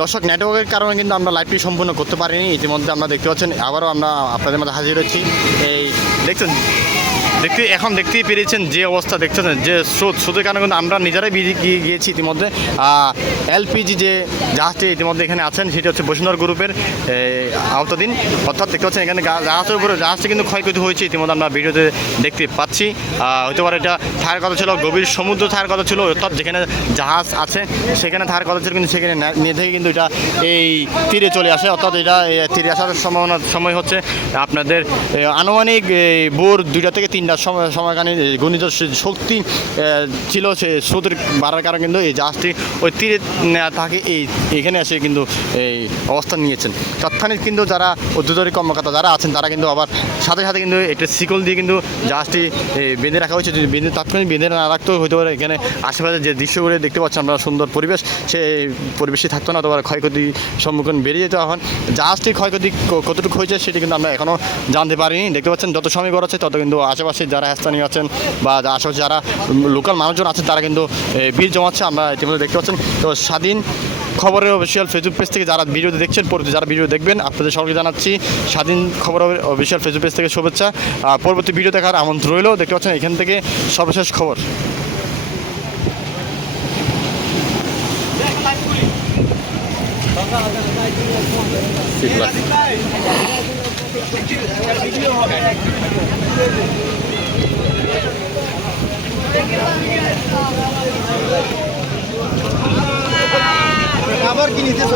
দর্শক নেটওয়ার্কের কারণে কিন্তু আমরা লাইভটি সম্পূর্ণ করতে পারিনি। ইতিমধ্যে আমরা দেখতে পাচ্ছেন আবারও আমরা আপনাদের মধ্যে হাজির হচ্ছি। এই দেখছেন এখন দেখতেই পেরেছেন যে অবস্থা দেখছেন, যে স্রোতের কারণে কিন্তু আমরা নিজেরাই ভিজে গিয়েছি ইতিমধ্যে। এলপিজি যে জাহাজটি ইতিমধ্যে এখানে আছেন সেটি হচ্ছে বসুন্ধরা গ্রুপের আওতাধীন, অর্থাৎ দেখতে পাচ্ছেন এখানে জাহাজের উপরে জাহাজটি কিন্তু ক্ষয়ক্ষতি হয়েছে ইতিমধ্যে আমরা ভিডিওতে দেখতে পাচ্ছি। হতে পারে এটা থাকার কথা ছিল গভীর সমুদ্র থাকার কথা ছিল, অর্থাৎ যেখানে জাহাজ আছে সেখানে থাকার কথা ছিল, কিন্তু সেখানে নিয়ে থেকে কিন্তু এটা এই তীরে চলে আসে। অর্থাৎ এটা তীরে আসার সময় হচ্ছে আপনাদের আনুমানিক ভোর 2টা থেকে 3টার সময়খানে গণিত শক্তি ছিল, সে স্রোতের বাড়ার কারণে কিন্তু এই জাহাজটি ওই তীরে থাকে এইখানে এসে কিন্তু এই অবস্থান নিয়েছেন। তৎক্ষণিক কিন্তু যারা উদ্যোগী কর্মকর্তা যারা আছেন তারা কিন্তু আবার সাথে সাথে কিন্তু একটা শিকল দিয়ে কিন্তু জাহাজটি বেঁধে রাখা হয়েছে। যদি তাৎক্ষণিক বেঁধে না রাখতেও হতে পারে এখানে আশেপাশে যে দৃশ্যগুলো দেখতে পাচ্ছেন আমরা, সুন্দর পরিবেশ, সেই পরিবেশে থাকতো না, অথবা ক্ষয়ক্ষতির সম্মুখীন বেরিয়ে যেতে হন। জাহাজটির ক্ষয়ক্ষতি কতটুকু হয়েছে সেটি কিন্তু আমরা এখনও জানতে পারিনি। দেখতে পাচ্ছেন যত সময় গড়াচ্ছে তত কিন্তু আশেপাশে যারা স্থানীয় আছেন বা আশেপাশে যারা লোকাল মানুষজন আছেন তারা কিন্তু ভিড় জমাচ্ছে আমরা ইতিমধ্যে দেখতে পাচ্ছেন। তো স্বাধীন খবরের অফিসিয়াল ফেসবুক পেজ থেকে যারা ভিডিওতে দেখছেন, পরবর্তী যারা ভিডিও দেখবেন আপনাদের সকলকে জানাচ্ছি স্বাধীন খবরের অফিসিয়াল ফেসবুক পেজ থেকে শুভেচ্ছা। পরবর্তী ভিডিও দেখার আমন্ত্রণ রইল। দেখতে পাচ্ছেন এখান থেকে সর্বশেষ খবর। আবার কি নিতেছ?